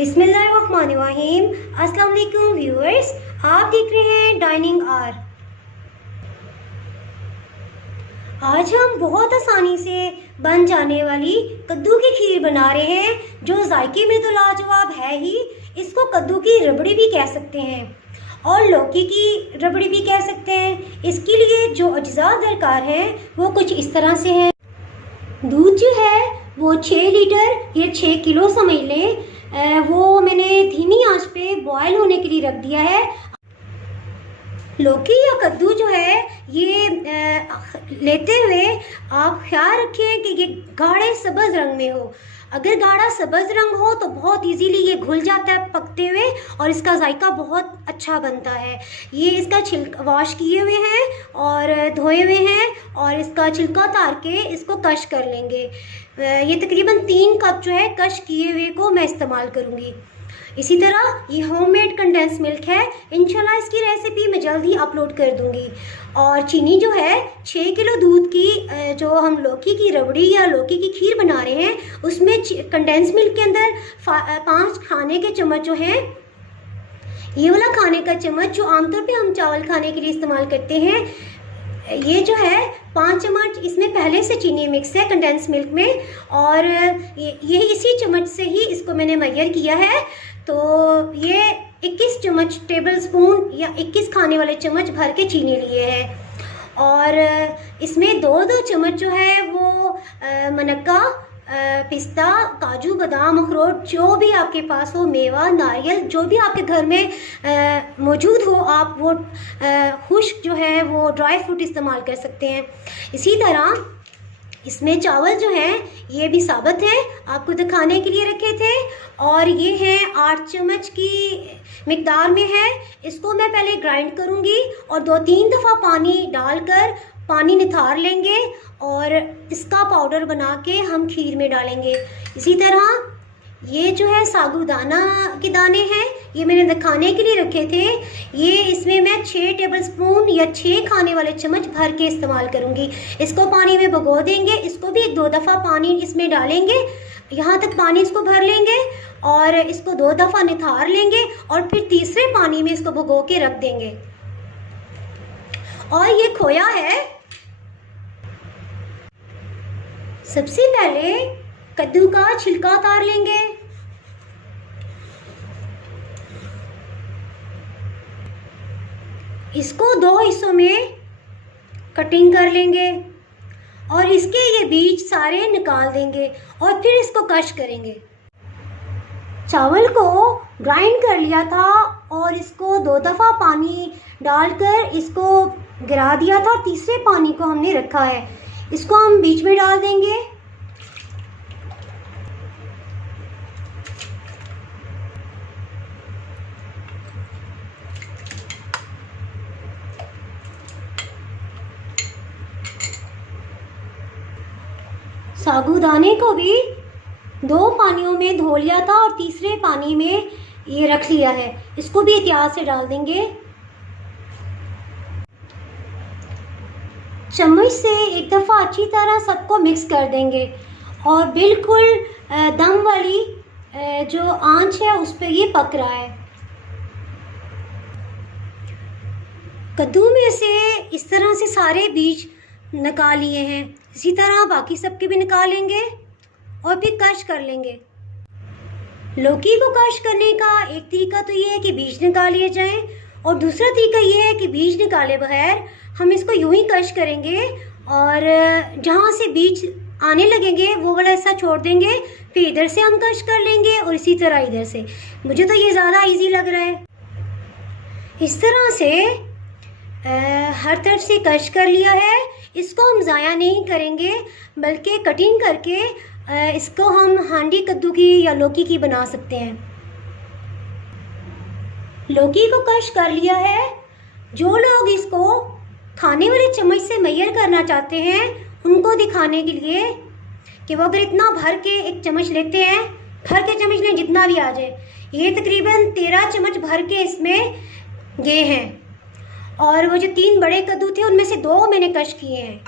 बिस्मिल्लाहिर्रहमानिर्रहीम। अस्सलाम वालेकुम व्यूअर्स, आप देख रहे हैं डाइनिंग आर। आज हम बहुत आसानी से बन जाने वाली कद्दू की खीर बना रहे हैं, जो जायके में तो लाजवाब है ही। इसको कद्दू की रबड़ी भी कह सकते हैं और लौकी की रबड़ी भी कह सकते हैं। इसके लिए जो अज्जा दरकार है वो कुछ इस तरह से है। दूध जो है वो 6 लीटर या 6 किलो समझ लें, वो मैंने धीमी आंच पे बॉयल होने के लिए रख दिया है। लौकी या कद्दू जो है ये लेते हुए आप ख्याल रखें कि ये गाढ़े सब्ज़ रंग में हो। अगर गाढ़ा सब्ज़ रंग हो तो बहुत इजीली ये घुल जाता है पकते हुए और इसका जायका बहुत अच्छा बनता है। ये इसका छिलका वॉश किए हुए हैं और धोए हुए हैं और इसका छिलका उतार के इसको कश कर लेंगे। ये तकरीबन 3 कप जो है कश किए हुए को मैं इस्तेमाल करूँगी। इसी तरह ये होममेड कंडेंस मिल्क है, इंशाल्लाह इसकी रेसिपी मैं जल्द ही अपलोड कर दूंगी। और चीनी जो है 6 किलो दूध की जो हम लौकी की रबड़ी या लौकी की खीर बना रहे हैं उसमें कंडेंस मिल्क के अंदर 5 खाने के चम्मच जो हैं, ये वाला खाने का चम्मच जो आमतौर पे हम चावल खाने के लिए इस्तेमाल करते हैं, ये जो है 5 चम्मच इसमें पहले से चीनी मिक्स है कंडेंस मिल्क में। और ये इसी चम्मच से ही इसको मैंने मेजर किया है। तो ये 21 चम्मच टेबल स्पून या 21 खाने वाले चम्मच भर के चीनी लिए हैं। और इसमें 2-2 चम्मच जो है वो मनक्का, पिस्ता, काजू, बादाम, अखरोट, जो भी आपके पास हो, मेवा, नारियल, जो भी आपके घर में मौजूद हो, आप वो खुश्क जो है वो ड्राई फ्रूट इस्तेमाल कर सकते हैं। इसी तरह इसमें चावल जो हैं ये भी साबित है, आपको दिखाने के लिए रखे थे। और ये हैं 8 चम्मच की मिकदार में है। इसको मैं पहले ग्राइंड करूँगी और 2-3 दफ़ा पानी डालकर पानी निथार लेंगे और इसका पाउडर बना के हम खीर में डालेंगे। इसी तरह ये जो है साबूदाना के दाने हैं, ये मैंने दिखाने के लिए रखे थे। ये इसमें मैं 6 टेबल स्पून या 6 खाने वाले चम्मच भर के इस्तेमाल करूँगी। इसको पानी में भिगो देंगे, इसको भी 1-2 दफ़ा पानी इसमें डालेंगे, यहाँ तक पानी इसको भर लेंगे और इसको 2 दफ़ा निथार लेंगे और फिर तीसरे पानी में इसको भिगो के रख देंगे। और ये खोया है। सबसे पहले कद्दू का छिलका उतार लेंगे। इसको 2 हिस्सों में कटिंग कर लेंगे और इसके ये बीज सारे निकाल देंगे और फिर इसको कश करेंगे। चावल को ग्राइंड कर लिया था और इसको 2 दफ़ा पानी डालकर इसको गिरा दिया था और तीसरे पानी को हमने रखा है। इसको हम बीच में डाल देंगे। साबूदाने को भी 2 पानियों में धो लिया था और तीसरे पानी में ये रख लिया है, इसको भी एहतियात से डाल देंगे। चम्मच से एक दफ़ा अच्छी तरह सबको मिक्स कर देंगे और बिल्कुल दम वाली जो आंच है उस पर ये पक रहा है। कद्दू में से इस तरह से सारे बीज निकाल लिए हैं, इसी तरह बाकी सबके भी निकालेंगे और फिर कश कर लेंगे। लौकी को कश करने का एक तरीका तो ये है कि बीज निकाल लिए जाएं और दूसरा तरीका ये है कि बीज निकाले बगैर हम इसको यूं ही कश करेंगे और जहाँ से बीज आने लगेंगे वो वाला हिस्सा छोड़ देंगे, फिर इधर से हम कश कर लेंगे और इसी तरह इधर से। मुझे तो ये ज़्यादा इजी लग रहा है। इस तरह से हर तरफ से कश कर लिया है। इसको हम ज़ाया नहीं करेंगे बल्कि कटिंग करके इसको हम हांडी कद्दू की या लौकी की बना सकते हैं। लौकी को कश कर लिया है। जो लोग इसको खाने वाले चम्मच से मेजर करना चाहते हैं उनको दिखाने के लिए कि वो अगर इतना भर के एक चम्मच लेते हैं, भर के चम्मच लें जितना भी आ जाए, ये तकरीबन 13 चम्मच भर के इसमें ये हैं। और वो जो 3 बड़े कद्दू थे उनमें से 2 मैंने कश किए हैं।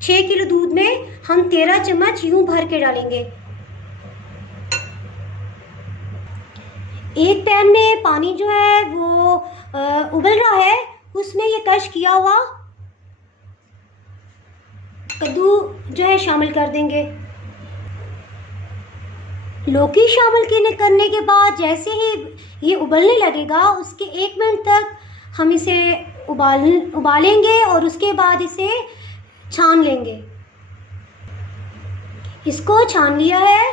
6 किलो दूध में हम 13 चम्मच यूं भर के डालेंगे। एक पैन में पानी जो है वो उबल रहा है, उसमें ये क्रश किया हुआ कद्दू जो है शामिल कर देंगे। लौकी शामिल करने के बाद जैसे ही ये उबलने लगेगा, उसके 1 मिनट तक हम इसे उबालेंगे और उसके बाद इसे छान लेंगे। इसको छान लिया है,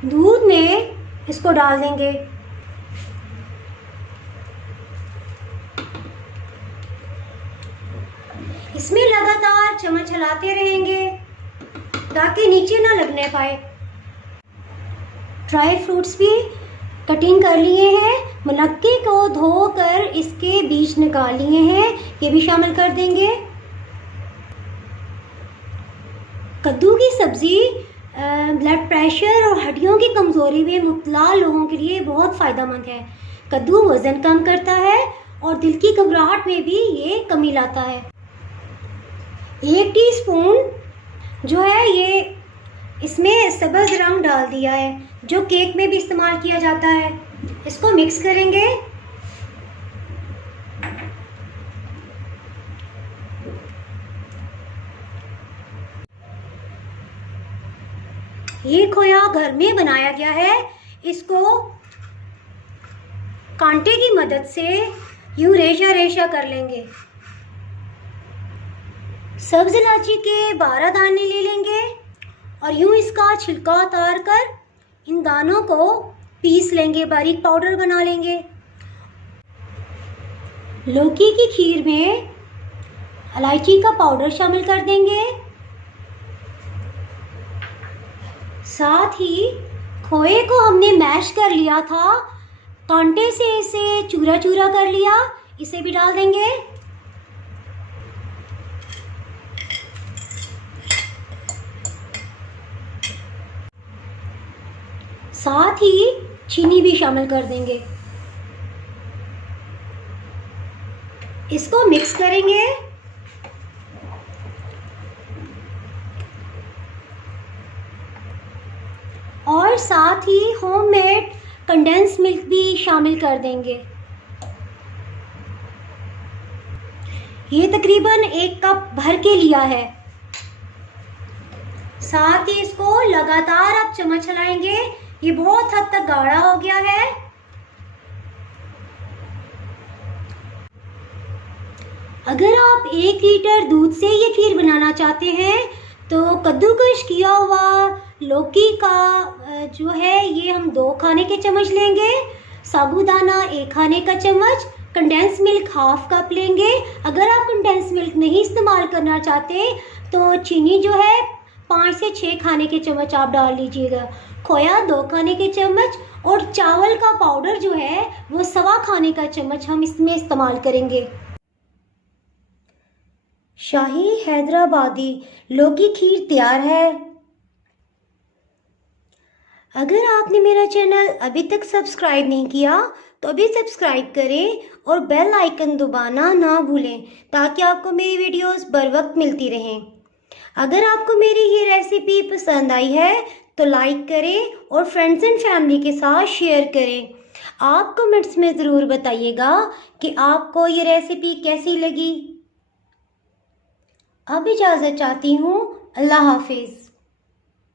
दूध में इसको डाल देंगे। इसमें लगातार चम्मच हिलाते रहेंगे ताकि नीचे ना लगने पाए। ड्राई फ्रूट्स भी कटिंग कर लिए हैं, मुनक्के को धोकर इसके बीज निकाल लिए हैं, ये भी शामिल कर देंगे। कद्दू की सब्ज़ी ब्लड प्रेशर और हड्डियों की कमज़ोरी में मुब्तला लोगों के लिए बहुत फ़ायदेमंद है। कद्दू वज़न कम करता है और दिल की घबराहट में भी ये कमी लाता है। 1 टीस्पून जो है ये इसमें सब्ज़ रंग डाल दिया है, जो केक में भी इस्तेमाल किया जाता है। इसको मिक्स करेंगे। ये खोया घर में बनाया गया है, इसको कांटे की मदद से यूं रेशा रेशा कर लेंगे। सब्ज इलायची के 12 दाने ले लेंगे और यूं इसका छिलका उतार कर इन दानों को पीस लेंगे, बारीक पाउडर बना लेंगे। लौकी की खीर में इलायची का पाउडर शामिल कर देंगे। साथ ही खोए को हमने मैश कर लिया था, कांटे से इसे चूरा चूरा कर लिया, इसे भी डाल देंगे। साथ ही चीनी भी शामिल कर देंगे। इसको मिक्स करेंगे। और साथ ही होममेड कंडेंस मिल्क भी शामिल कर देंगे। ये तकरीबन 1 कप भर के लिया है। साथ ही इसको लगातार आप चम्मच हिलाएंगे। ये बहुत हद तक गाढ़ा हो गया है। अगर आप 1 लीटर दूध से ये खीर बनाना चाहते हैं तो कद्दूकश किया हुआ लौकी का जो है ये हम 2 खाने के चम्मच लेंगे, साबूदाना 1 खाने का चम्मच, कंडेंस मिल्क 1/2 कप लेंगे। अगर आप कंडेंस मिल्क नहीं इस्तेमाल करना चाहते तो चीनी जो है 5 से 6 खाने के चम्मच आप डाल लीजिएगा। खोया 2 खाने के चम्मच और चावल का पाउडर जो है वो 1/4 खाने का चम्मच हम इसमें इस्तेमाल करेंगे। शाही हैदराबादी लौकी खीर तैयार है। अगर आपने मेरा चैनल अभी तक सब्सक्राइब नहीं किया तो अभी सब्सक्राइब करें और बेल आइकन दबाना ना भूलें ताकि आपको मेरी वीडियोस बर वक्त मिलती रहें। अगर आपको मेरी ये रेसिपी पसंद आई है तो लाइक करें और फ्रेंड्स एंड फैमिली के साथ शेयर करें। आप कमेंट्स में ज़रूर बताइएगा कि आपको ये रेसिपी कैसी लगी। अब इजाज़त चाहती हूँ। अल्लाह हाफिज़।